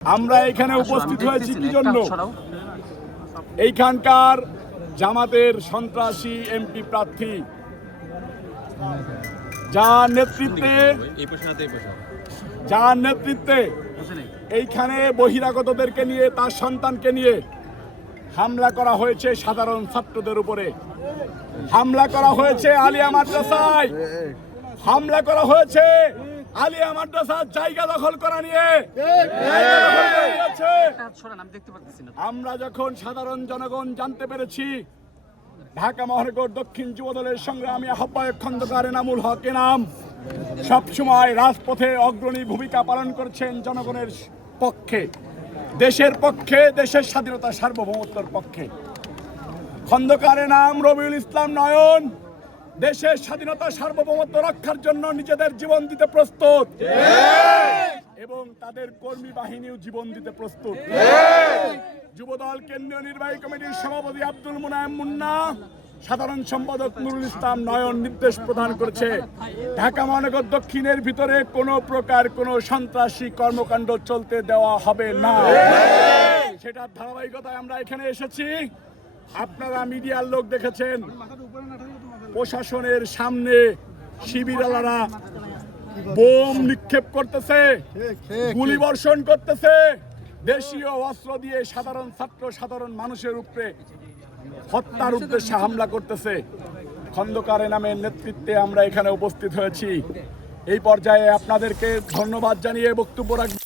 আমরা এখানে উপস্থিত হয়েছি কি জন্য? এইখানকার জামাতের সন্ত্রাসী এমপি প্রার্থী যার নেতৃত্বে এইখানে বহিরাগতদেরকে নিয়ে তার সন্তানকে নিয়ে হামলা করা হয়েছে, সাধারণ ছাত্রদের উপরে হামলা করা হয়েছে, আলিয়া মাদ্রাসায় হামলা করা হয়েছে, আলিয়া মাদ্রাসার জায়গা দখল করা নিয়ে। আমরা যখন সাধারণ জনগণ জানতে পেরেছি, ঢাকা মহানগর দক্ষিণ যুবদলের সংগ্রামী আহ্বায়ক খন্দকার এনামুল হক এনাম সবসময় রাজপথে অগ্রণী ভূমিকা পালন করছেন জনগণের পক্ষে, দেশের পক্ষে, দেশের স্বাধীনতা সার্বভৌমত্বের পক্ষে। খন্দকার এনাম রবিউল ইসলাম নয়ন দেশের স্বাধীনতা সার্বভৌমত্ব রক্ষার জন্য নিজেদের জীবন দিতে প্রস্তুত এবং তাদের কর্মী বাহিনীও জীবন দিতে প্রস্তুত। যুবদল কেন্দ্রীয় নির্বাহী কমিটির সভাপতি আব্দুল মুনায়েম মুন্না, সাধারণ সম্পাদক নুরুল ইসলাম নয়ন নির্দেশ প্রদান করেছে, ঢাকা মহানগর দক্ষিণের ভিতরে কোনো প্রকার কোনো সন্ত্রাসী কর্মকাণ্ড চলতে দেওয়া হবে না। সেটার ধারাবাহিকতায় আমরা এখানে এসেছি। আপনারা মিডিয়ার লোক দেখেছেন, প্রশাসনের সামনে শিবিরালারা বোম নিক্ষেপ করতেছে, গুলিবর্ষণ করতেছে, দেশীয় অস্ত্র দিয়ে সাধারণ ছাত্র সাধারণ মানুষের উপরে হত্যার উদ্দেশ্যে হামলা করতেছে। খন্দকার এনামের নেতৃত্বে আমরা এখানে উপস্থিত হয়েছি। এই পর্যায়ে আপনাদেরকে ধন্যবাদ জানিয়ে বক্তব্য রাখবেন।